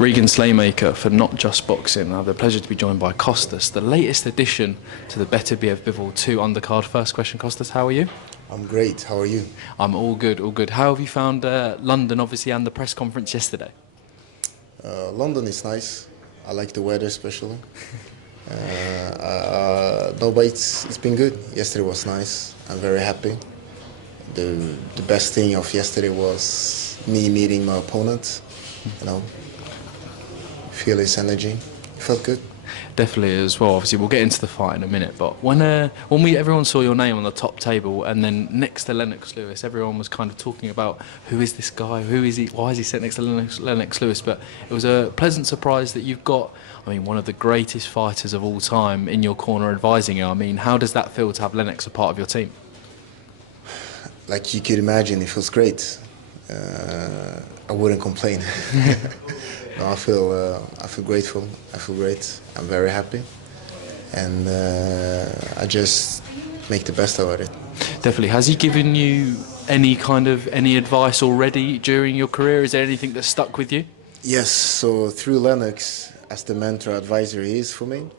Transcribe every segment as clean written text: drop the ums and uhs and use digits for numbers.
Regan Slaymaker for Notjustboxing. I have the pleasure to be joined by Costas, the latest addition to the Beterbiev Bivol II undercard. First question, Costas, how are you? I'm great. How are you? I'm all good, all good. How have you found London, obviously, and the press conference yesterday? London is nice. I like the weather especially. No, but it's been good. Yesterday was nice. I'm very happy. The best thing of yesterday was me meeting my opponent. You know, feel his energy. It felt good. Definitely as well. Obviously, we'll get into the fight in a minute. But when everyone saw your name on the top table, and then next to Lennox Lewis, everyone was kind of talking about who is this guy, who is he, why is he sitting next to Lennox Lewis? But it was a pleasant surprise that you've got, I mean, one of the greatest fighters of all time in your corner advising you. I mean, how does that feel to have Lennox a part of your team? Like you could imagine, it feels great. I wouldn't complain. No, I feel grateful. I feel great. I'm very happy, and I just make the best of it. Definitely. Has he given you any advice already during your career? Is there anything that stuck with you? Yes. So through Lennox, as the mentor advisor he is for me,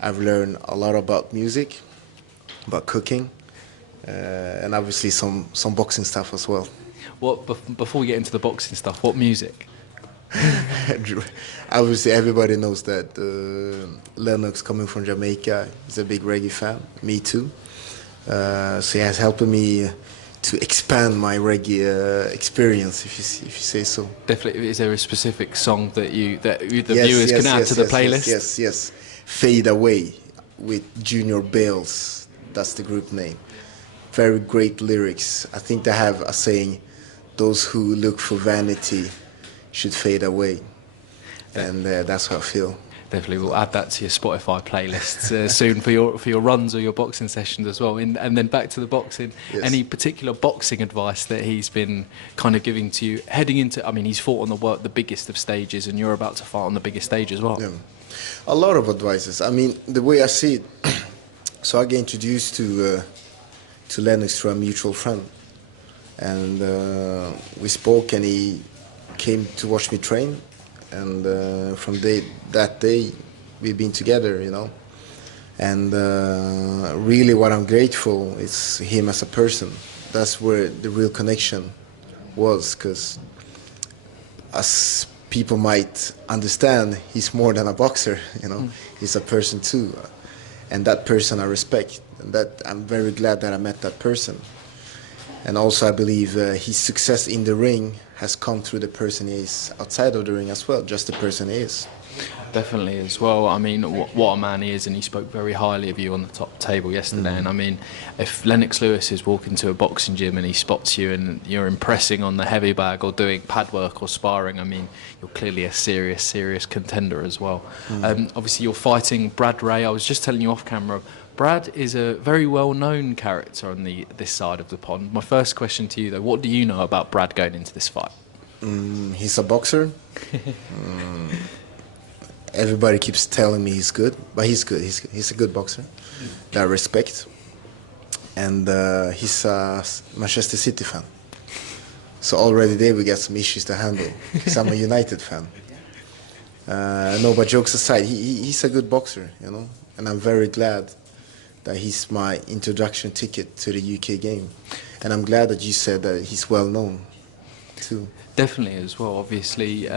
I've learned a lot about music, about cooking, and obviously some boxing stuff as well. Before we get into the boxing stuff, what music? Obviously, everybody knows that Lennox, coming from Jamaica, is a big reggae fan. Me too. So he has helped me to expand my reggae experience, if you say so. Definitely. Is there a specific song that the viewers can add to the playlist? Yes. Fade Away with Junior Bales. That's the group name. Very great lyrics. I think they have a saying, "Those who look for vanity should fade away," and that's how I feel. Definitely, we'll add that to your Spotify playlists soon for your runs or your boxing sessions as well. And then back to the boxing. Yes. Any particular boxing advice that he's been kind of giving to you heading into? I mean, he's fought on the biggest of stages, and you're about to fight on the biggest stage as well. Yeah. A lot of advices. I mean, the way I see it. So I got introduced to Lennox through a mutual friend, and we spoke, and he came to watch me train, and from that day we've been together, you know. And really what I'm grateful is him as a person. That's where the real connection was, because as people might understand, he's more than a boxer, you know. He's a person too, and that person I respect, and that I'm very glad that I met that person. And also I believe his success in the ring has come through the person he is outside of the ring as well, just the person he is. Definitely as well. I mean, what a man he is, and he spoke very highly of you on the top table yesterday. And I mean, if Lennox Lewis is walking to a boxing gym and he spots you and you're impressing on the heavy bag or doing pad work or sparring, I mean, you're clearly a serious contender as well. Obviously, you're fighting Brad Rea. I was just telling you off camera, Brad is a very well-known character on this side of the pond. My first question to you, though, what do you know about Brad going into this fight? He's a boxer. Everybody keeps telling me he's good, but he's good. He's a good boxer that I respect. And he's a Manchester City fan. So already there we got some issues to handle, because I'm a United fan. No, but jokes aside, he's a good boxer, you know, and I'm very glad that he's my introduction ticket to the UK game. And I'm glad that you said that he's well known too. Definitely as well. Obviously,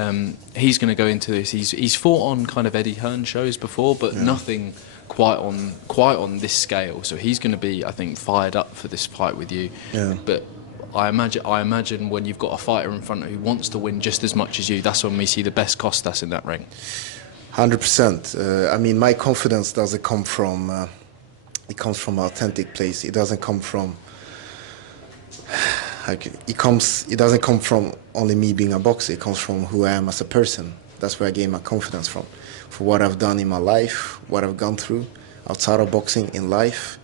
he's going to go into this. He's fought on kind of Eddie Hearn shows before, but nothing quite on this scale. So he's going to be, I think, fired up for this fight with you. Yeah. But I imagine when you've got a fighter in front who wants to win just as much as you, that's when we see the best Costas in that ring. 100%. I mean, my confidence doesn't come from. It comes from an authentic place. It doesn't come from. It doesn't come from only me being a boxer. It comes from who I am as a person. That's where I gain my confidence from. For what I've done in my life, what I've gone through outside of boxing in life,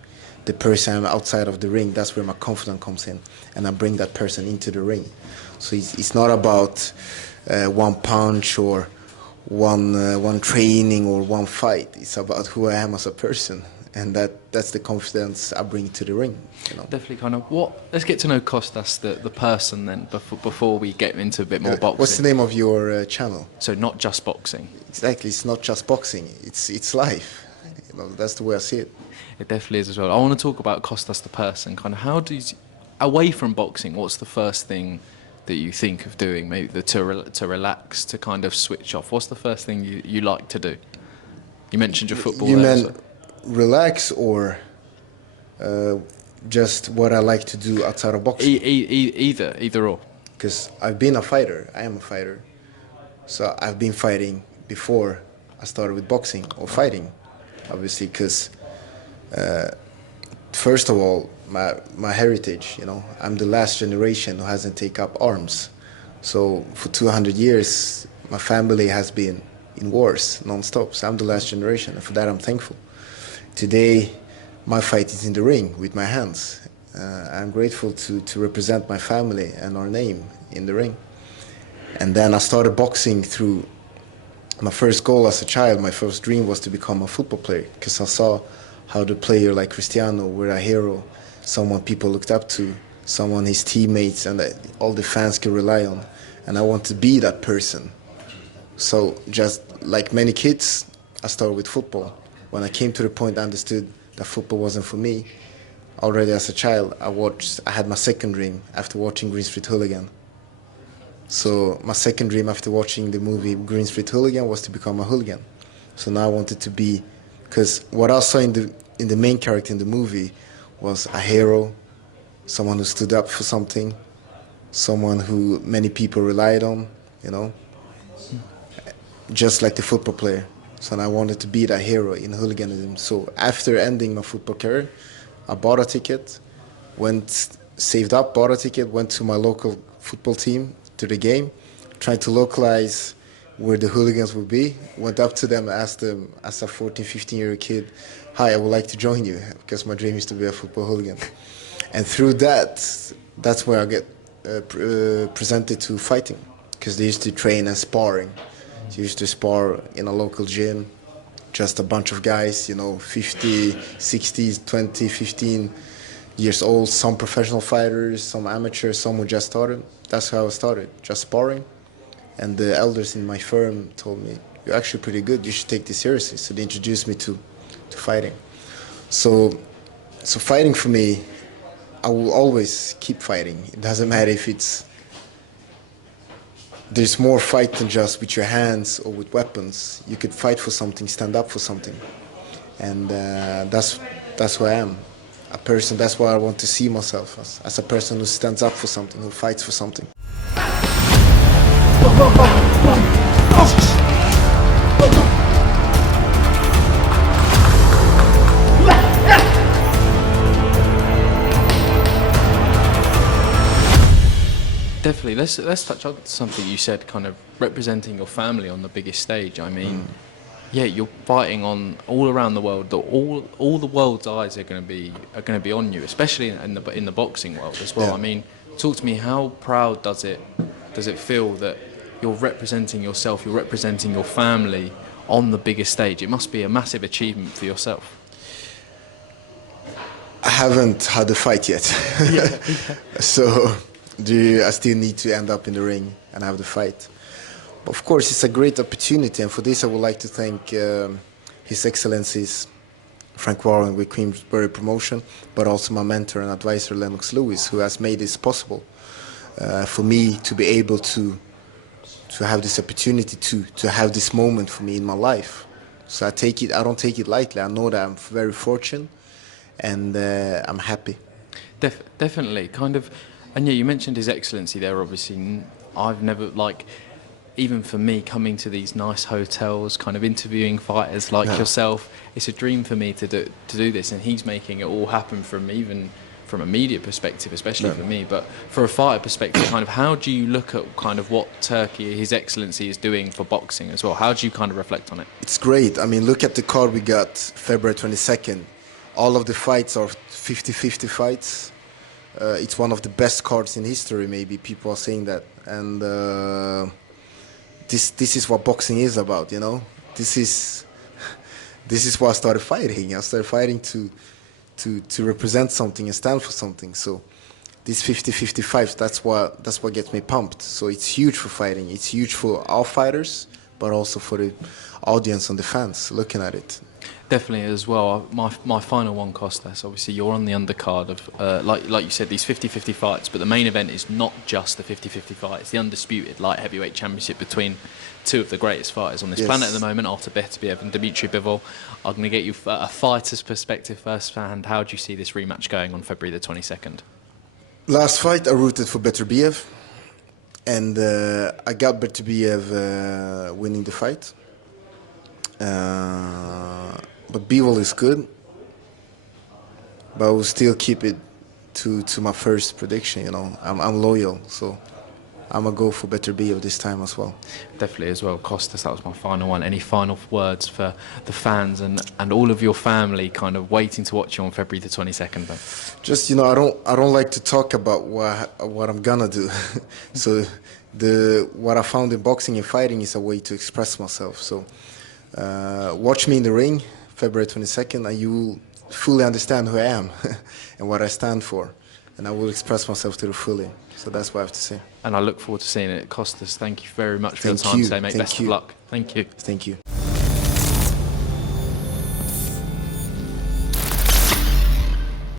the person I am outside of the ring. That's where my confidence comes in, and I bring that person into the ring. So it's not about one punch or one training or one fight. It's about who I am as a person. and that's the confidence I bring to the ring. You know. Definitely, kind of. Let's get to know Costas, the person, then before we get into a bit more boxing. What's the name of your channel? So not just boxing. Exactly, it's not just boxing. It's life. You know, that's the way I see it. It definitely is as well. I want to talk about Costas the person. Kind of, how do you, away from boxing, what's the first thing that you think of doing? Maybe to relax, to kind of switch off. What's the first thing you like to do? You mentioned your football. You there, meant relax or just what I like to do outside of boxing? Either or. Because I've been a fighter. I am a fighter. So I've been fighting before I started with boxing or fighting, obviously, because first of all, my heritage, you know, I'm the last generation who hasn't taken up arms. So for 200 years, my family has been in wars non-stop. So I'm the last generation, and for that I'm thankful. Today, my fight is in the ring with my hands. I'm grateful to represent my family and our name in the ring. And then I started boxing through my first goal as a child. My first dream was to become a football player, because I saw how the player like Cristiano were a hero, someone people looked up to, someone his teammates and all the fans could rely on. And I want to be that person. So just like many kids, I started with football. When I came to the point I understood that football wasn't for me, already as a child, I had my second dream after watching Green Street Hooligan. So my second dream after watching the movie Green Street Hooligan was to become a hooligan. So now I wanted to be, because what I saw in the main character in the movie was a hero, someone who stood up for something, someone who many people relied on, you know, just like the football player. So I wanted to be that hero in hooliganism. So after ending my football career, I bought a ticket, saved up, bought a ticket, went to my local football team, to the game, tried to localize where the hooligans would be, went up to them, asked them as a 14, 15-year-old kid, hi, I would like to join you, because my dream is to be a football hooligan. And through that's where I get presented to fighting, because they used to train and sparring. They used to spar in a local gym, just a bunch of guys, you know, 50, 60, 20, 15 years old, some professional fighters, some amateurs, some who just started. That's how I started, just sparring. And the elders in my firm told me, you're actually pretty good, you should take this seriously. So they introduced me to fighting. So fighting for me, I will always keep fighting. It doesn't matter if there's more fight than just with your hands or with weapons. You could fight for something, stand up for something. And that's who I am. A person, that's why I want to see myself as a person who stands up for something, who fights for something. Definitely. Let's touch on something you said, kind of representing your family on the biggest stage. I mean, yeah, you're fighting on all around the world. All the world's eyes are going to be on you, especially in the boxing world as well. Yeah. I mean, talk to me. How proud does it feel that you're representing yourself, you're representing your family on the biggest stage? It must be a massive achievement for yourself. I haven't had a fight yet. Yeah. So I still need to end up in the ring and have the fight. But of course, it's a great opportunity, and for this I would like to thank His Excellencies Frank Warren with Queensbury Promotion, but also my mentor and advisor Lennox Lewis, who has made this possible for me to be able to have this opportunity to have this moment for me in my life. So I don't take it lightly. I know that I'm very fortunate, and I'm happy. Definitely, kind of. And yeah, you mentioned His Excellency there. Obviously, I've never, even for me, coming to these nice hotels, kind of interviewing fighters like yourself, it's a dream for me to do this. And he's making it all happen from a media perspective, especially for me. But for a fighter perspective, kind of, how do you look at kind of what Turkey, His Excellency, is doing for boxing as well? How do you kind of reflect on it? It's great. I mean, look at the card we got February 22nd. All of the fights are 50-50 fights. It's one of the best cards in history, maybe. People are saying that. And this is what boxing is about, you know? This this is why I started fighting. I started fighting to represent something and stand for something. So these 50-55, that's what gets me pumped. So it's huge for fighting. It's huge for our fighters, but also for the audience and the fans looking at it. Definitely as well. My final one, Costas, obviously you're on the undercard of, like you said, these 50-50 fights, but the main event is not just the 50-50 fight, it's the undisputed light heavyweight championship between two of the greatest fighters on this planet at the moment, after Beterbiev and Dmitry Bivol. I'm going to get you a fighter's perspective firsthand. How do you see this rematch going on February the 22nd? Last fight, I rooted for Beterbiev, and I got Beterbiev winning the fight. But Bivol is good, but I will still keep it to my first prediction. You know, I'm loyal, so I'm gonna go for Beterbiev this time as well. Definitely as well, Costas. That was my final one. Any final words for the fans and all of your family, kind of waiting to watch you on February the 22nd? Then? Just, you know, I don't like to talk about what I'm gonna do. So what I found in boxing and fighting is a way to express myself. So watch me in the ring February 22nd, and you will fully understand who I am and what I stand for, and I will express myself to the fully. So that's what I have to say. And I look forward to seeing it. Costas, thank you very much for your time today, mate. Best of luck. Thank you. Thank you.